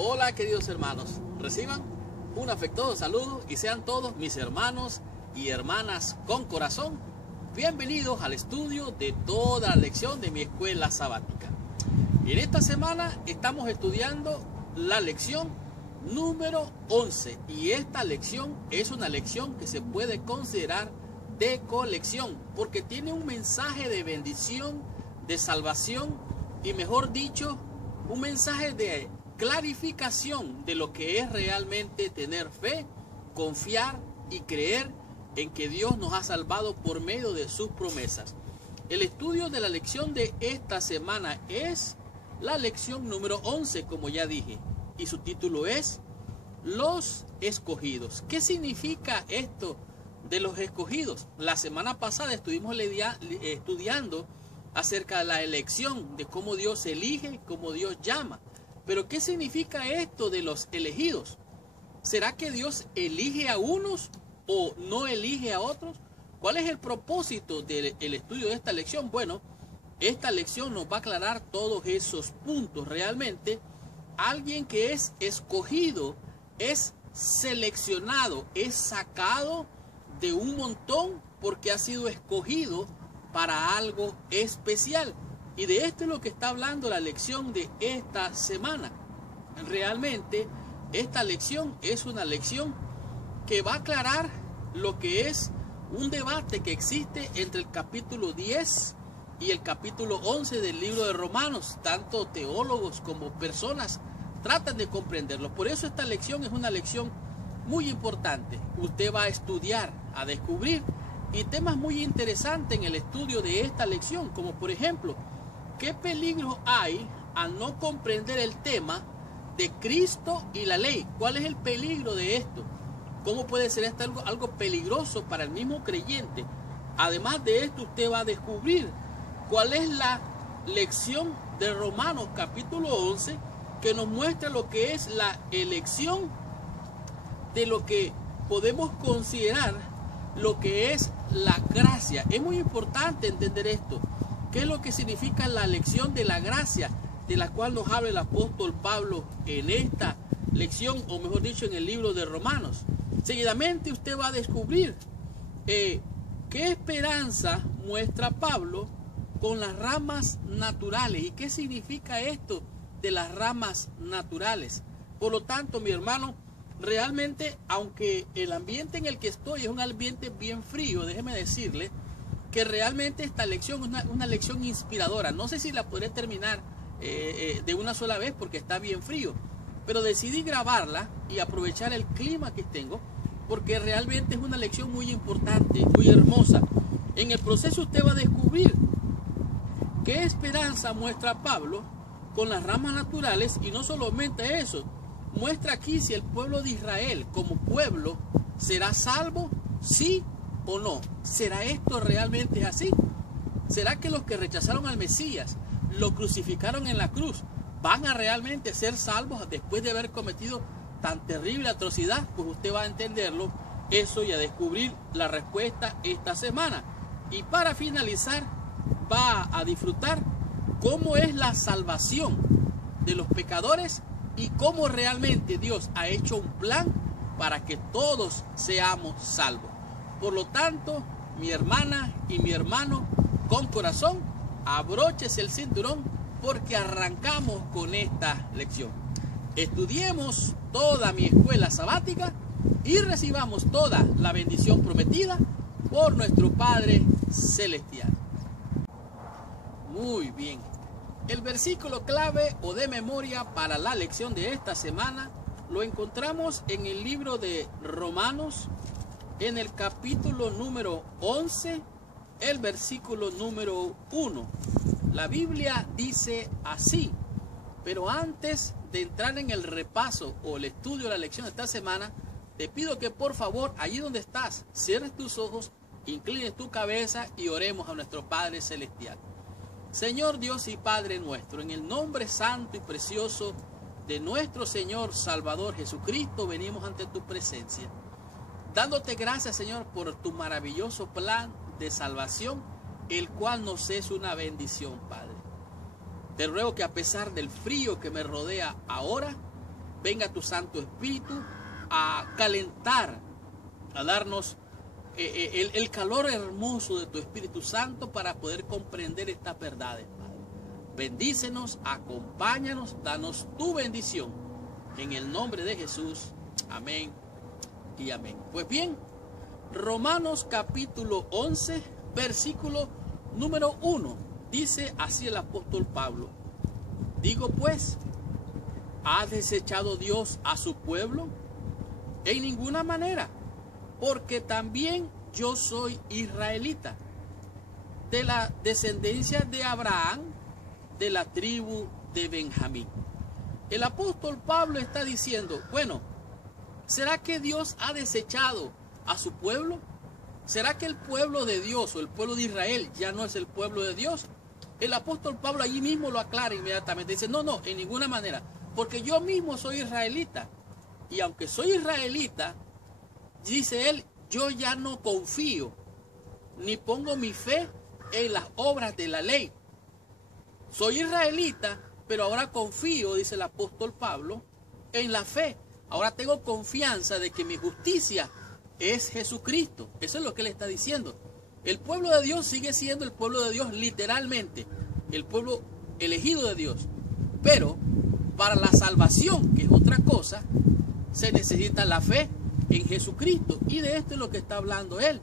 Hola queridos hermanos, reciban un afectuoso saludo y sean todos mis hermanos y hermanas con corazón bienvenidos al estudio de toda la lección de mi escuela sabática. En esta semana estamos estudiando la lección número 11 y esta lección es una lección que se puede considerar de colección porque tiene un mensaje de bendición, de salvación y mejor dicho, un mensaje de clarificación de lo que es realmente tener fe, confiar y creer en que Dios nos ha salvado por medio de sus promesas. El estudio de la lección de esta semana es la lección número 11, como ya dije, y su título es Los Escogidos. ¿Qué significa esto de los escogidos? La semana pasada estuvimos estudiando acerca de la elección, de cómo Dios elige, cómo Dios llama. Pero ¿qué significa esto de los elegidos? ¿Será que Dios elige a unos o no elige a otros? ¿Cuál es el propósito del estudio de esta lección? Bueno, esta lección nos va a aclarar todos esos puntos. Realmente, alguien que es escogido, es seleccionado, es sacado de un montón porque ha sido escogido para algo especial. Y de esto es lo que está hablando la lección de esta semana. Realmente, esta lección es una lección que va a aclarar lo que es un debate que existe entre el capítulo 10 y el capítulo 11 del libro de Romanos. Tanto teólogos como personas tratan de comprenderlo. Por eso esta lección es una lección muy importante. Usted va a estudiar, a descubrir y temas muy interesantes en el estudio de esta lección, como por ejemplo, ¿qué peligro hay al no comprender el tema de Cristo y la ley? ¿Cuál es el peligro de esto? ¿Cómo puede ser esto algo peligroso para el mismo creyente? Además de esto, usted va a descubrir cuál es la lección de Romanos capítulo 11 que nos muestra lo que es la elección de lo que podemos considerar lo que es la gracia. Es muy importante entender esto. ¿Qué es lo que significa la lección de la gracia de la cual nos habla el apóstol Pablo en esta lección, o mejor dicho, en el libro de Romanos? Seguidamente usted va a descubrir qué esperanza muestra Pablo con las ramas naturales y qué significa esto de las ramas naturales. Por lo tanto, mi hermano, realmente, aunque el ambiente en el que estoy es un ambiente bien frío, déjeme decirle que realmente esta lección es una lección inspiradora. No sé si la podré terminar de una sola vez porque está bien frío, pero decidí grabarla y aprovechar el clima que tengo porque realmente es una lección muy importante, muy hermosa. En el proceso usted va a descubrir qué esperanza muestra Pablo con las ramas naturales y no solamente eso, muestra aquí si el pueblo de Israel como pueblo será salvo, sí o no. ¿Será esto realmente así? ¿Será que los que rechazaron al Mesías, lo crucificaron en la cruz, van a realmente ser salvos después de haber cometido tan terrible atrocidad? Pues usted va a entenderlo, eso, y a descubrir la respuesta esta semana. Y para finalizar, va a disfrutar cómo es la salvación de los pecadores y cómo realmente Dios ha hecho un plan para que todos seamos salvos. Por lo tanto, mi hermana y mi hermano con corazón, abróchese el cinturón porque arrancamos con esta lección. Estudiemos toda mi escuela sabática y recibamos toda la bendición prometida por nuestro Padre Celestial. Muy bien. El versículo clave o de memoria para la lección de esta semana lo encontramos en el libro de Romanos, en el capítulo número 11, el versículo número 1. La Biblia dice así, pero antes de entrar en el repaso o el estudio de la lección de esta semana, te pido que por favor, allí donde estás, cierres tus ojos, inclines tu cabeza y oremos a nuestro Padre Celestial. Señor Dios y Padre nuestro, en el nombre santo y precioso de nuestro Señor Salvador Jesucristo, venimos ante tu presencia, dándote gracias, Señor, por tu maravilloso plan de salvación, el cual nos es una bendición, Padre. Te ruego que a pesar del frío que me rodea ahora, venga tu Santo Espíritu a calentar, a darnos el calor hermoso de tu Espíritu Santo para poder comprender estas verdades, Padre. Bendícenos, acompáñanos, danos tu bendición. En el nombre de Jesús. Amén y amén. Pues bien, Romanos capítulo 11, versículo número 1. Dice así el apóstol Pablo: digo pues, ¿ha desechado Dios a su pueblo? En ninguna manera, porque también yo soy israelita, de la descendencia de Abraham, de la tribu de Benjamín. El apóstol Pablo está diciendo, bueno, ¿será que Dios ha desechado a su pueblo? ¿Será que el pueblo de Dios o el pueblo de Israel ya no es el pueblo de Dios? El apóstol Pablo allí mismo lo aclara inmediatamente. Dice, no, en ninguna manera, porque yo mismo soy israelita. Y aunque soy israelita, dice él, yo ya no confío ni pongo mi fe en las obras de la ley. Soy israelita, pero ahora confío, dice el apóstol Pablo, en la fe. Ahora tengo confianza de que mi justicia es Jesucristo. Eso es lo que él está diciendo. El pueblo de Dios sigue siendo el pueblo de Dios literalmente, el pueblo elegido de Dios. Pero para la salvación, que es otra cosa, se necesita la fe en Jesucristo. Y de esto es lo que está hablando él.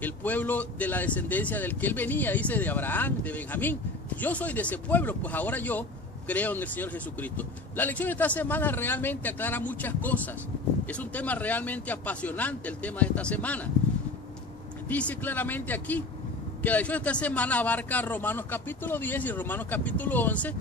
El pueblo de la descendencia del que él venía, dice, de Abraham, de Benjamín. Yo soy de ese pueblo, pues ahora yo creo en el Señor Jesucristo. La lección de esta semana realmente aclara muchas cosas. Es un tema realmente apasionante, el tema de esta semana. Dice claramente aquí que la lección de esta semana abarca Romanos capítulo 10 y Romanos capítulo 11.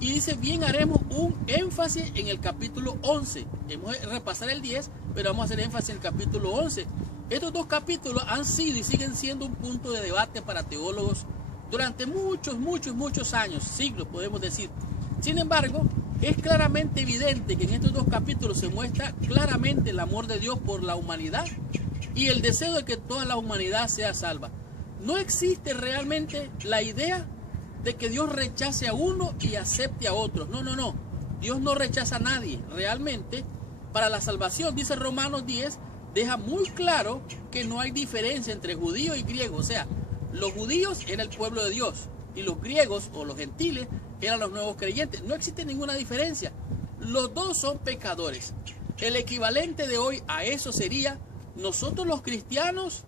Y dice, bien, haremos un énfasis en el capítulo 11. Hemos de repasar el 10, pero vamos a hacer énfasis en el capítulo 11. Estos dos capítulos han sido y siguen siendo un punto de debate para teólogos durante muchos años, siglos podemos decir. Sin embargo, es claramente evidente que en estos dos capítulos se muestra claramente el amor de Dios por la humanidad y el deseo de que toda la humanidad sea salva. No existe realmente la idea de que Dios rechace a uno y acepte a otros. No. Dios no rechaza a nadie. Realmente, para la salvación, dice Romanos 10, deja muy claro que no hay diferencia entre judío y griego. O sea, los judíos eran el pueblo de Dios y los griegos o los gentiles eran los nuevos creyentes. No existe ninguna diferencia. Los dos son pecadores. El equivalente de hoy a eso sería nosotros los cristianos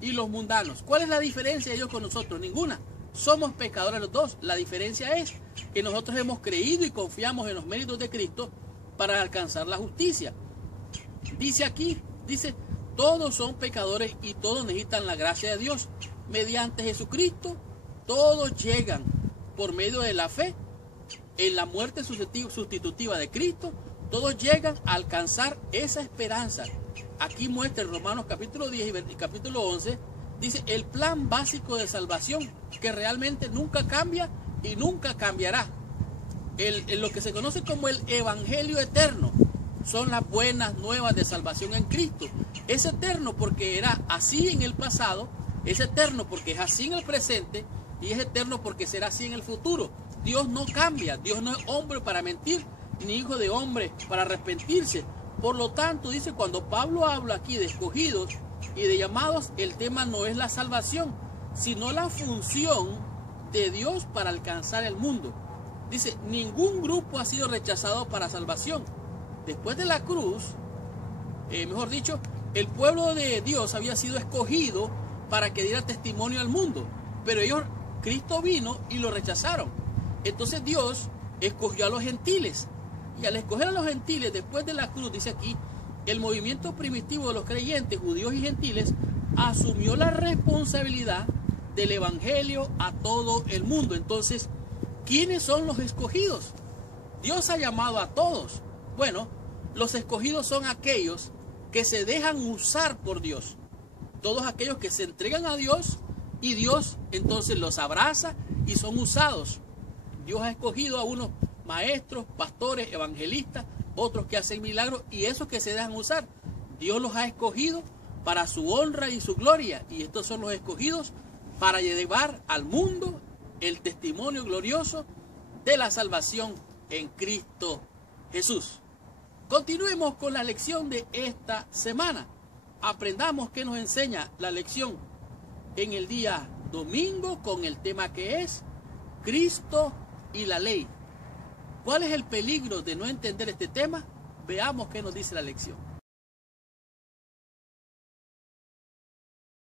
y los mundanos. ¿Cuál es la diferencia de ellos con nosotros? Ninguna. Somos pecadores los dos. La diferencia es que nosotros hemos creído y confiamos en los méritos de Cristo para alcanzar la justicia. Dice aquí, dice, todos son pecadores y todos necesitan la gracia de Dios. Mediante Jesucristo, todos llegan por medio de la fe en la muerte sustitutiva de Cristo. Todos llegan a alcanzar esa esperanza. Aquí muestra en Romanos capítulo 10 y capítulo 11, dice el plan básico de salvación que realmente nunca cambia y nunca cambiará. Lo que se conoce como el evangelio eterno son las buenas nuevas de salvación en Cristo. Es eterno porque era así en el pasado, es eterno porque es así en el presente y es eterno porque será así en el futuro. Dios no cambia, Dios no es hombre para mentir, ni hijo de hombre para arrepentirse. Por lo tanto, dice, cuando Pablo habla aquí de escogidos y de llamados, el tema no es la salvación, sino la función de Dios para alcanzar el mundo. Dice, ningún grupo ha sido rechazado para salvación. Después de la cruz, mejor dicho, el pueblo de Dios había sido escogido para que diera testimonio al mundo, pero Cristo vino y lo rechazaron. Entonces Dios escogió a los gentiles, y al escoger a los gentiles después de la cruz, dice aquí, el movimiento primitivo de los creyentes, judíos y gentiles, asumió la responsabilidad del evangelio a todo el mundo. Entonces, ¿quiénes son los escogidos? Dios ha llamado a todos. Bueno, los escogidos son aquellos que se dejan usar por Dios. Todos aquellos que se entregan a Dios y Dios entonces los abraza y son usados. Dios ha escogido a unos maestros, pastores, evangelistas, otros que hacen milagros y esos que se dejan usar. Dios los ha escogido para su honra y su gloria, y estos son los escogidos para llevar al mundo el testimonio glorioso de la salvación en Cristo Jesús. Continuemos con la lección de esta semana. Aprendamos qué nos enseña la lección en el día domingo con el tema que es Cristo y la ley. ¿Cuál es el peligro de no entender este tema? Veamos qué nos dice la lección.